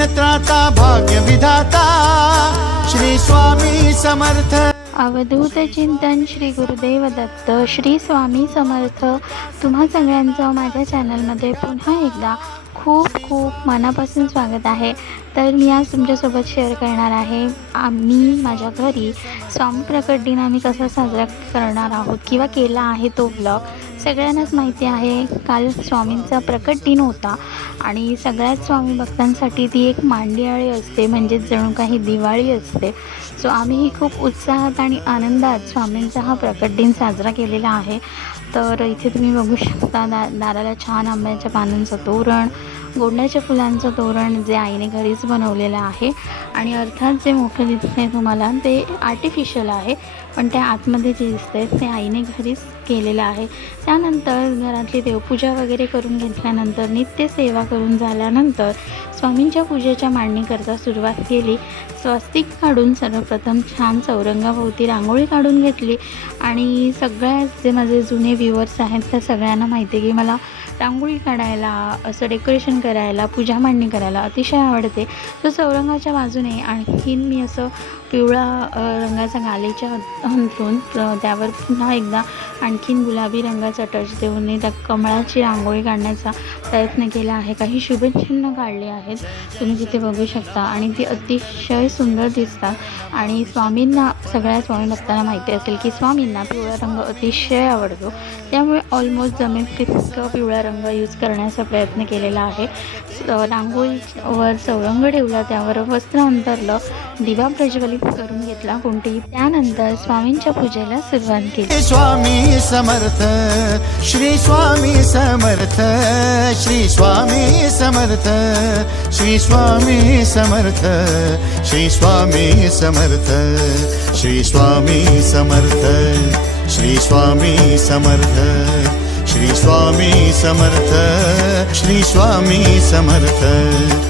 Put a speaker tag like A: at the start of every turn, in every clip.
A: भाग्य विधाता श्री स्वामी समर्थ।
B: अवधूत चिंतन श्री गुरुदेव दत्त श्री स्वामी समर्थ. तुम्हा सगळ्यांचं माझ्या चॅनलमध्ये पुन्हा एकदा खूप खूप मनापासून स्वागत आहे. तर मी आज तुमच्यासोबत शेअर करणार आहे. आम्ही माझ्या घरी स्वामी प्रकट दिन आम्ही कसा साजरा करणार आहोत किंवा केला आहे तो ब्लॉग सगळ्यांनाच माहिती आहे काल स्वामींचा प्रकट दिन होता आणि सगळ्याच स्वामी भक्तांसाठी ती एक मांडियाळी असते म्हणजेच जणू काही दिवाळी असते. सो आम्हीही खूप उत्साहात आणि आनंदात स्वामींचा हा प्रकट दिन साजरा केलेला आहे. तर इथे तुम्ही बघू शकता दा दाराला छान आंब्याच्या पानांचं तोरण गोंड्याच्या फुलांचं तोरण जे आईने घरीच बनवलेलं आहे आणि अर्थात जे मोठं दिसते तुम्हाला ते आर्टिफिशियल आहे पण त्या आतमध्ये जे दिसते ते आईने घरीच केलेलं आहे. त्यानंतर घरातली देवपूजा वगैरे करून घेतल्यानंतर नित्य सेवा करून झाल्यानंतर स्वामींच्या पूजेच्या मांडणीकरता सुरुवात केली. स्वस्तिक काढून सर्वप्रथम छान चौरंगाभोवती रांगोळी काढून घेतली. आणि सगळ्या जे माझे जुने व्ह्युअर्स आहेत त्या सगळ्यांना माहिती आहे की मला रांगोळी काढायला असं डेकोरेशन करायला पूजा मांडणी करायला अतिशय आवडते. तर चौरंगाच्या बाजूने आणखीन मी असं पिवळा रंगाचा गालीच्या अंथरून त्यावर पुन्हा एकदा आणखीन गुलाबी रंगाचा टच देऊन मी त्या कमळाची रांगोळी काढण्याचा प्रयत्न केला आहे. काही शुभचिन्ह काढले आहेत. तुम्ही तिथे बघू शकता आणि ती अतिशय सुंदर दिसतात. आणि स्वामींना सगळ्या स्वामी भक्तांना माहिती असेल की स्वामींना पिवळा रंग अतिशय आवडतो. त्यामुळे ऑलमोस्ट जमेल तितकं पिवळा रंग यूज करण्याचा प्रयत्न केलेला आहे. रांगोळीवर चौरंग ठेवला त्यावर वस्त्र अंतरलं दिवा प्रज्वलित करून घेतला कोणती त्यानंतर स्वामींच्या पूजेला सुरुवात केली.
A: स्वामी समर्थ श्री स्वामी समर्थ श्री स्वामी समर्थ श्री स्वामी समर्थ श्री स्वामी समर्थ श्री स्वामी समर्थ श्री स्वामी समर्थ श्री स्वामी समर्थ श्री स्वामी समर्थ.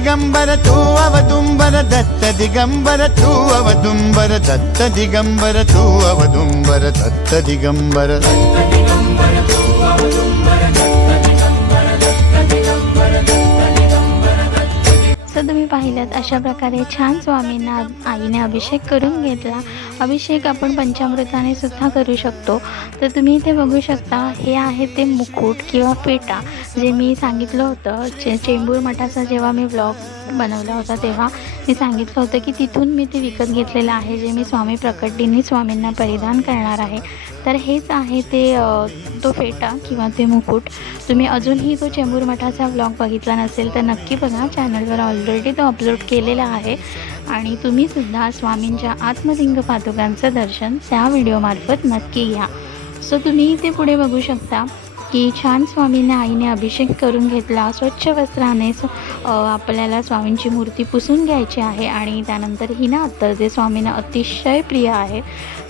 A: దిగంబర తూవవ దుంబర దత్త దిగంబర తూవవ దుంబర దత్త దిగంబర తూవవ దుంబర దత్త దిగంబర जसं
B: तर तुम्ही पाहिलं अशा प्रकारे छान स्वामींना आईने अभिषेक करून घेतला. अभिषेक आपण पंचामृताने सुद्धा करू शकतो. तर तुम्ही इथे बघू शकता हे आहे ते मुकुट किंवा पेटा जे मी सांगितलं होतं चे चेंबूर मठाचा जेव्हा मी ब्लॉग बनवला होता तेव्हा. मी सांगितलं होतं की तिथून मी ते विकत घेतलेलं आहे जे मी स्वामी प्रकटिनी स्वामींना परिधान करणार आहे. तर हेच आहे ते तो फेटा किंवा ते मुकुट. तुम्ही अजूनही तो चेंबूर मठाचा ब्लॉग बघितला नसेल तर नक्की बघा. चॅनलवर ऑलरेडी तो अपलोड केलेला आहे. आणि तुम्हीसुद्धा स्वामींच्या आत्मलिंग पादुकांचं दर्शन त्या व्हिडिओमार्फत नक्की घ्या. सो तुम्ही ते पुढे बघू शकता. की छान स्वामीने आईने अभिषेक करून घेतला. स्वच्छ वस्त्राने आपल्याला स्वामींची मूर्ती पुसून घ्यायची आहे आणि त्यानंतर हिना अत्तर जे स्वामींना अतिशय प्रिय आहे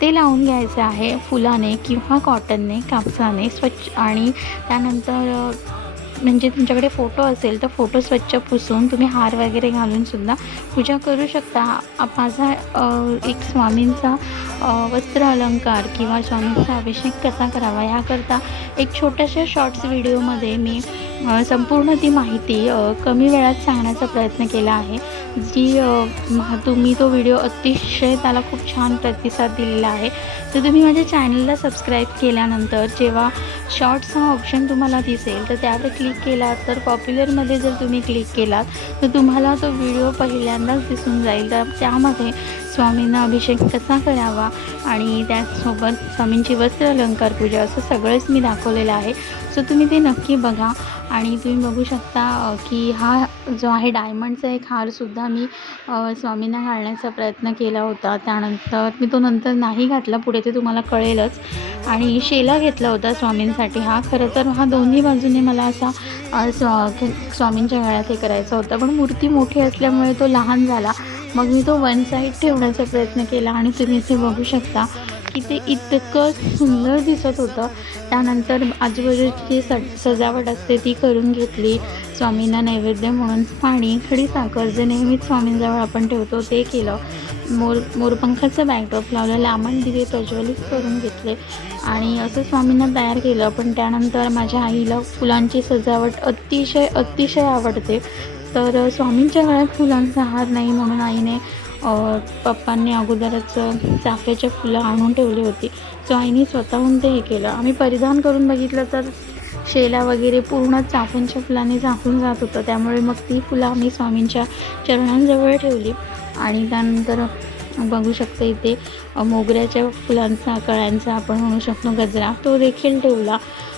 B: ते लावून घ्यायचं आहे. फुलाने किंवा कॉटनने कापसाने स्वच्छ आणि त्यानंतर म्हणजे तुमच्याकडे फोटो असेल तर फोटो स्वच्छ पुसून तुम्ही हार वगैरे घालूनसुद्धा पूजा करू शकता. माझा एक स्वामींचा वस्त्र अलंकार किंवा स्वामींचा अभिषेक कसा करावा ह्याकरता एक छोट्याशा शॉर्ट्स व्हिडिओमध्ये मी संपूर्ण ती माहिती कमी वेळात सांगण्याचा प्रयत्न केला आहे. जी तुम्ही तो व्हिडिओ अतिशय त्याला खूप छान प्रतिसाद दिलेला आहे. तर तुम्ही माझ्या चॅनलला सबस्क्राईब केल्यानंतर जेव्हा शॉर्ट्स हा ऑप्शन तुम्हाला दिसेल तर त्यावर क्लिक केलात तर पॉप्युलरमध्ये जर तुम्ही क्लिक केलात तर तुम्हाला तो व्हिडिओ पहिल्यांदाच दिसून जाईल. तर त्यामध्ये स्वामींना अभिषेक कसा करावा आणि त्याचसोबत स्वामींची वस्त्र अलंकार पूजा असं सगळंच मी दाखवलेलं आहे. सो तुम्ही ते नक्की बघा आणि तुम्ही बघू शकता की हा जो आहे डायमंडचा एक हारसुद्धा मी स्वामींना घालण्याचा प्रयत्न केला होता. त्यानंतर मी तो नंतर नाही घातला पुढे ते तुम्हाला कळेलच. आणि शेला घेतला होता स्वामींसाठी हा. खरं तर हा दोन्ही बाजूने मला असा स्वा स्वामींच्या गळ्यात हे करायचा होता. पण मूर्ती मोठी असल्यामुळे तो लहान झाला. मग मी तो वन साईड ठेवण्याचा प्रयत्न केला आणि तुम्ही इथे बघू शकता की ते इतकं सुंदर दिसत होतं. त्यानंतर आजूबाजूची स सजावट असते ती करून घेतली. स्वामींना नैवेद्य म्हणून पाणी खडी साखर जे नेहमीच स्वामींजवळ आपण ठेवतो ते केलं. मोर मोरपंखाचं बॅकड्रॉप लावलं लामण दिवे प्रज्वलित करून घेतले आणि असं स्वामींना तयार केलं. पण त्यानंतर माझ्या आईला फुलांची सजावट अतिशय अतिशय आवडते. तर स्वामींच्या गळ्यात फुलांचा हार नाही म्हणून आईने पप्पांनी अगोदरच चाफ्याच्या फुलं आणून ठेवली होती. सो आईने स्वतःहून ते हे केलं. आम्ही परिधान करून बघितलं तर शेला वगैरे पूर्ण चाफूंच्या फुलाने झाकून जात होतं. त्यामुळे मग ती फुलं आम्ही स्वामींच्या चरणांजवळ ठेवली. आणि त्यानंतर बघू शकतो इथे मोगऱ्याच्या फुलांचा कळ्यांचा आपण म्हणू शकतो गजरा तो देखील ठेवला.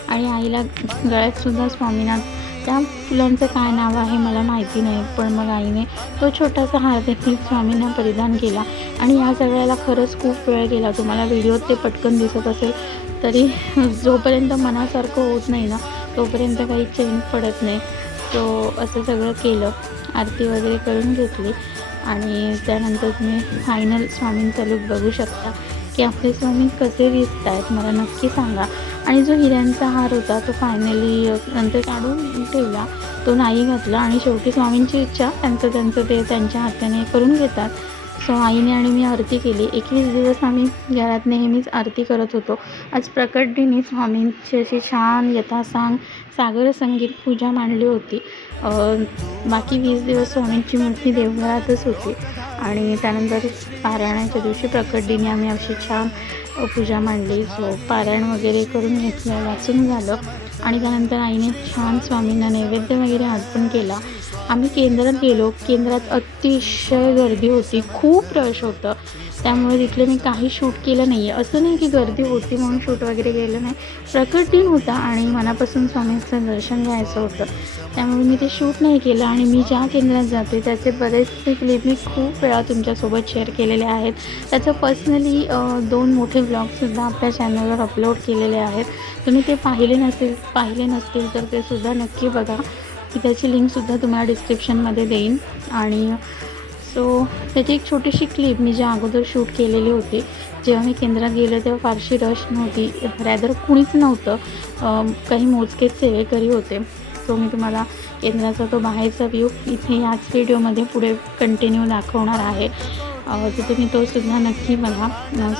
B: आणि आईला गळ्यातसुद्धा स्वामीनाथ त्या फुलांचं काय नाव आहे मला माहिती नाही पण मग आईने तो छोटासा हार देखील स्वामींना परिधान केला. आणि या सगळ्याला खरंच खूप वेळ गेला. तुम्हाला व्हिडिओत ते पटकन दिसत असेल तरी जोपर्यंत मनासारखं होत नाही ना तोपर्यंत काही चेंज पडत नाही. तो असं सगळं केलं आरती वगैरे करून घेतली. आणि त्यानंतर तुम्ही फायनल स्वामींचा लूक बघू शकता. की आपले स्वामी कसे दिसत आहेत मला नक्की सांगा. आणि जो हिऱ्यांचा हार होता तो फायनली नंतर काढून ठेवला. तो नाही घातला आणि शेवटी स्वामींची इच्छा त्यांचं त्यांचं ते त्यांच्या हाताने करून घेतात. सो आईने आणि मी आरती केली. एकवीस दिवस आम्ही घरात नेहमीच आरती करत होतो. आज प्रकट दिनी स्वामींची अशी छान यथासांग सागर संगीत पूजा मांडली होती. बाकी वीस दिवस स्वामींची मूर्ती देवघरातच होती. आणि त्यानंतर पारायणाच्या दिवशी प्रकट दिनी आम्ही अशी छान पूजा मांडली सो पारायण वगैरे करून घेतलं वाचून झालं. आणि त्यानंतर आईने छान स्वामींना नैवेद्य वगैरे अर्पण केला. आम्ही केंद्रात गेलो. केंद्रात अतिशय गर्दी होती. खूप रश होतं. त्यामुळे तिथले मी काही शूट केलं नाही आहे असं नाही की गर्दी होती म्हणून शूट वगैरे केलं नाही. प्रकट दिन होता आणि मनापासून स्वामींचं दर्शन घ्यायचं होतं. त्यामुळे मी ते शूट नाही केलं आणि मी ज्या केंद्रात जाते त्याचे बरेचसे क्लिप मी खूप वेळा तुमच्यासोबत शेअर केलेले आहेत. त्याचं पर्सनली दोन मोठे ब्लॉगसुद्धा आपल्या चॅनलवर अपलोड केलेले आहेत. तुम्ही ते पाहिले नसेल पाहिले नसतील तर ते सुद्धा नक्की बघा. की त्याची लिंकसुद्धा तुम्हाला डिस्क्रिप्शनमध्ये देईन. आणि सो त्याची एक छोटीशी क्लिप मी ज्या अगोदर शूट केलेली होती जेव्हा मी केंद्रात गेलो तेव्हा फारशी रश नव्हती रॅदर कुणीच नव्हतं काही मोजकेच सेवेकरी होते. तो मी तुम्हाला केंद्राचा तो बाहेरचा व्ह्यू इथे याच व्हिडिओमध्ये पुढे कंटिन्यू दाखवणार आहे. तर तुम्ही तो सुद्धा नक्की बघा.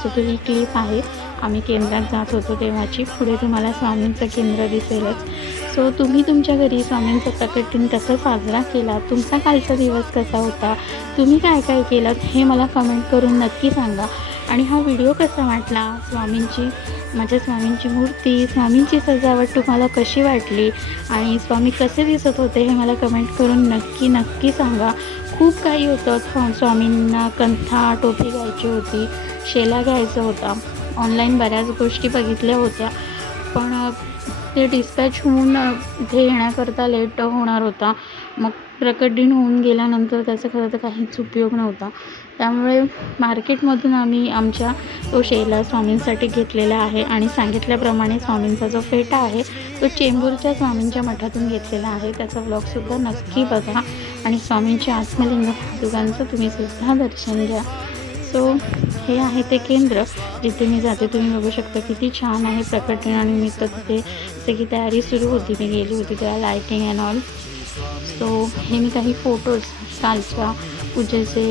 B: सो तो ही क्लिप आहे. आम्ही केंद्रात जात होतो तेव्हाची. पुढे तुम्हाला स्वामींचं केंद्र दिसेलच. सो तुम्ही तुमच्या घरी स्वामींचा प्रकट दिन कसं साजरा केला? तुमचा कालचा दिवस कसा होता? तुम्ही काय काय केलं? हे मला कमेंट करून नक्की सांगा. आणि हा व्हिडिओ कसा वाटला? स्वामींची माझ्या स्वामींची मूर्ती स्वामींची सजावट तुम्हाला कशी वाटली? आणि स्वामी कसे दिसत होते हे मला कमेंट करून नक्की नक्की सांगा. खूप काही होतं. स्वा- स्वामींना कंथा टोपी घ्यायची होती. शेला घ्यायचा होता. ऑनलाईन बऱ्याच गोष्टी बघितल्या होत्या. पण ते डिस्पॅच होऊन इथे येण्याकरता लेट होणार होता. मग प्रकटीन होऊन गेल्यानंतर त्याचा खरं तर काहीच उपयोग नव्हता. त्यामुळे मार्केटमधून आम्ही आमच्या तो शेला स्वामींसाठी घेतलेला आहे आणि सांगितल्याप्रमाणे स्वामींचा जो फेटा आहे तो चेंबूरच्या स्वामींच्या मठातून घेतलेला आहे. त्याचा ब्लॉगसुद्धा नक्की बघा आणि स्वामींच्या आत्मलिंग पादुकांचं तुम्ही सुद्धा दर्शन घ्या. सो हे आहे ते केंद्र जिथे मी जाते. तुम्ही बघू शकता किती छान आहे प्रकटनानिमित्त तिथे सगळी तयारी सुरू होती. मी गेली होती तेव्हा लायटिंग अँड ऑल सो हे मी काही फोटोज कालच्या पूजेचे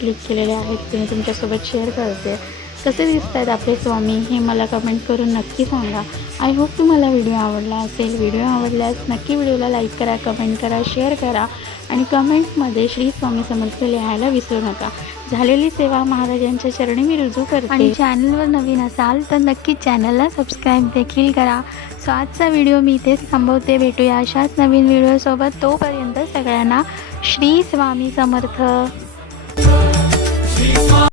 B: क्लिक केलेले आहेत. ते मी तुमच्यासोबत शेअर करते. कसे दिसत आहेत आपले स्वामी हे मला कमेंट करून नक्की सांगा. आय होप तुम्हाला व्हिडिओ आवडला असेल. व्हिडिओ आवडल्यास नक्की व्हिडिओला लाईक करा कमेंट करा शेअर करा आणि कमेंटमध्ये श्री स्वामी समर्थ लिहायला विसरू नका. झालेली सेवा महाराजांच्या चरणी मी रुजू करते. आणि चॅनलवर नवीन असाल तर नक्की चॅनलला सबस्क्राईब देखील करा. सो आजचा व्हिडिओ मी इथेच थांबवते. भेटूया अशाच नवीन व्हिडिओसोबत तोपर्यंत सगळ्यांना श्री स्वामी समर्थ.